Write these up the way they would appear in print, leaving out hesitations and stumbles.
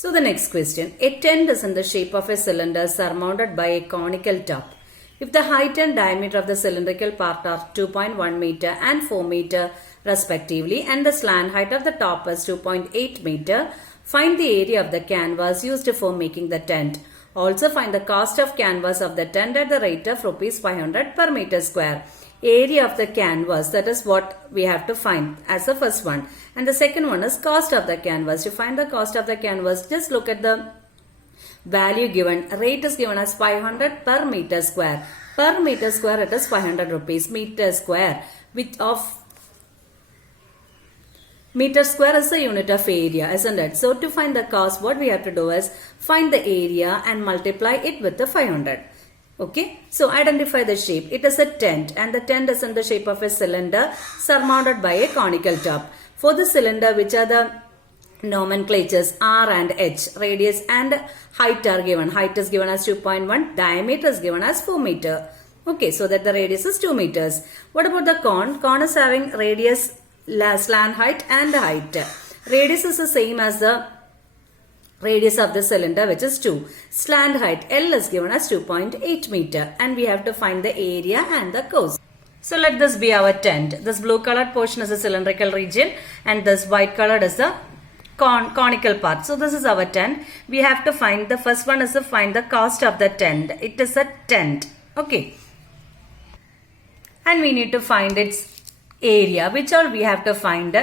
So the next question, a tent is in the shape of a cylinder surmounted by a conical top. If the height and diameter of the cylindrical part are 2.1 meter and 4 meter respectively and the slant height of the top is 2.8 meter, find the area of the canvas used for making the tent. Also find the cost of canvas of the tent at the rate of rupees 500 per meter square. Area of the canvas, that is what we have to find as the first one. And the second one is cost of the canvas. To find the cost of the canvas, just look at the value given. Rate is given as 500 per meter square. Per meter square it is 500 rupees. Meter square, which of meter square is the unit of area, isn't it? So to find the cost, what we have to do is find the area and multiply it with the 500. Okay, so identify the shape. It is a tent and the tent is in the shape of a cylinder surmounted by a conical top. For the cylinder, which are the nomenclatures R and H, radius and height are given. Height is given as 2.1, diameter is given as 4 meter. Okay, so that the radius is 2 meters. What about the cone? Cone is having radius, slant height and height. Radius is the same as the radius of the cylinder, which is 2. Slant height L is given as 2.8 meter and we have to find the area and the cost. So let this be our tent. This blue colored portion is the cylindrical region and this white colored is the conical part. So this is our tent. We have to find, the first one is to find the cost of the tent. It is a tent. Okay. And we need to find its area, which all we have to find.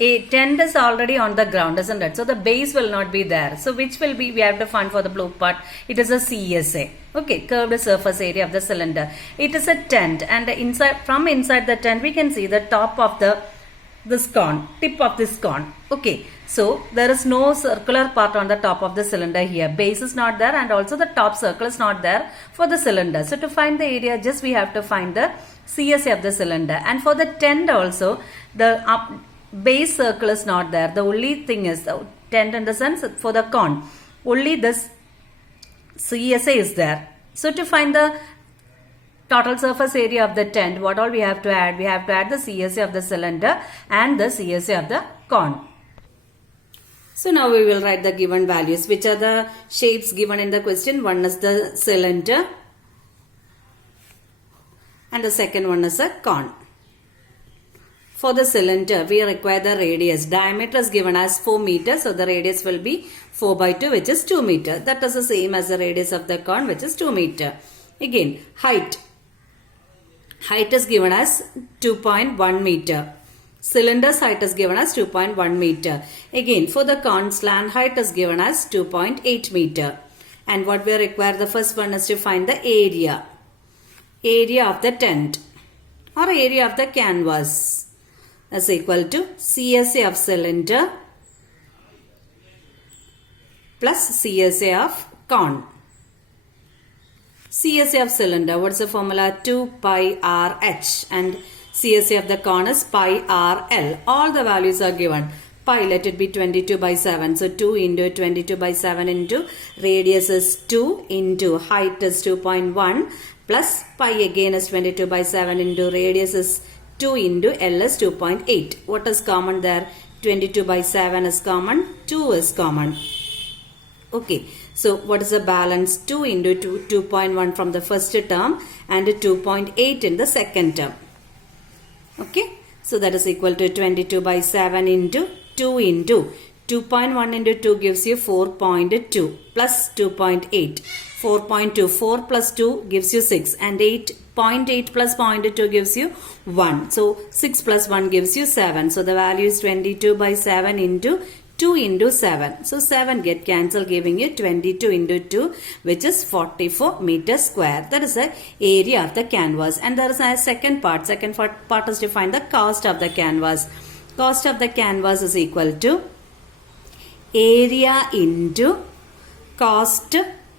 A tent is already on the ground, isn't it? So the base will not be there. So which will be, we have to find for the blue part. It is a CSA. Okay, curved surface area of the cylinder. It is a tent and inside, from inside the tent we can see the top of this cone, tip of this cone. Okay, so there is no circular part on the top of the cylinder here. Base is not there and also the top circle is not there for the cylinder. So to find the area, just we have to find the CSA of the cylinder. And for the tent also, the base circle is not there. The only thing is the tent in the sense for the cone. Only this CSA is there. So to find the total surface area of the tent, what all we have to add? We have to add the CSA of the cylinder and the CSA of the cone. So now we will write the given values. Which are the shapes given in the question? One is the cylinder and the second one is a cone. For the cylinder, we require the radius. Diameter is given as 4 meters. So the radius will be 4 by 2, which is 2 meter. That is the same as the radius of the cone, which is 2 meter. Again, height. Height is given as 2.1 meter. Cylinder's height is given as 2.1 meter. Again, for the cone, slant height is given as 2.8 meter. And what we require, the first one is to find the area. Area of the tent or area of the canvas is equal to CSA of cylinder plus CSA of cone. CSA of cylinder, what's the formula? 2 pi RH and CSA of the cone is pi RL. All the values are given. Pi, let it be 22 by 7. So 2 into 22 by 7 into radius is 2 into height is 2.1 plus pi again is 22 by 7 into radius is 2 into L is 2.8. What is common there? 22 by 7 is common. 2 is common. Okay. So what is the balance? 2 into 2.1 from the first term and 2.8 in the second term. Okay. So that is equal to 22 by 7 into 2 into 2.1 into 2 gives you 4.2 plus 2.8. 4.2. 4 plus 2 gives you 6 and 8.8 plus 0.2 gives you 1. So 6 plus 1 gives you 7. So the value is 22 by 7 into 2 into 7. So 7 get cancelled, giving you 22 into 2, which is 44 meters square. That is the area of the canvas. And there is a second part. Second part is to find the cost of the canvas. Cost of the canvas is equal to area into cost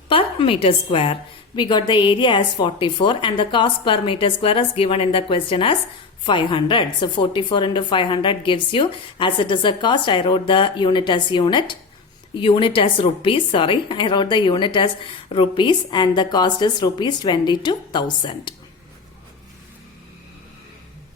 per meter square. We got the area as 44 and the cost per meter square is given in the question as 500. So 44 into 500 gives you, as it is a cost, I wrote the unit as rupees. I wrote the unit as rupees and the cost is rupees 22,000.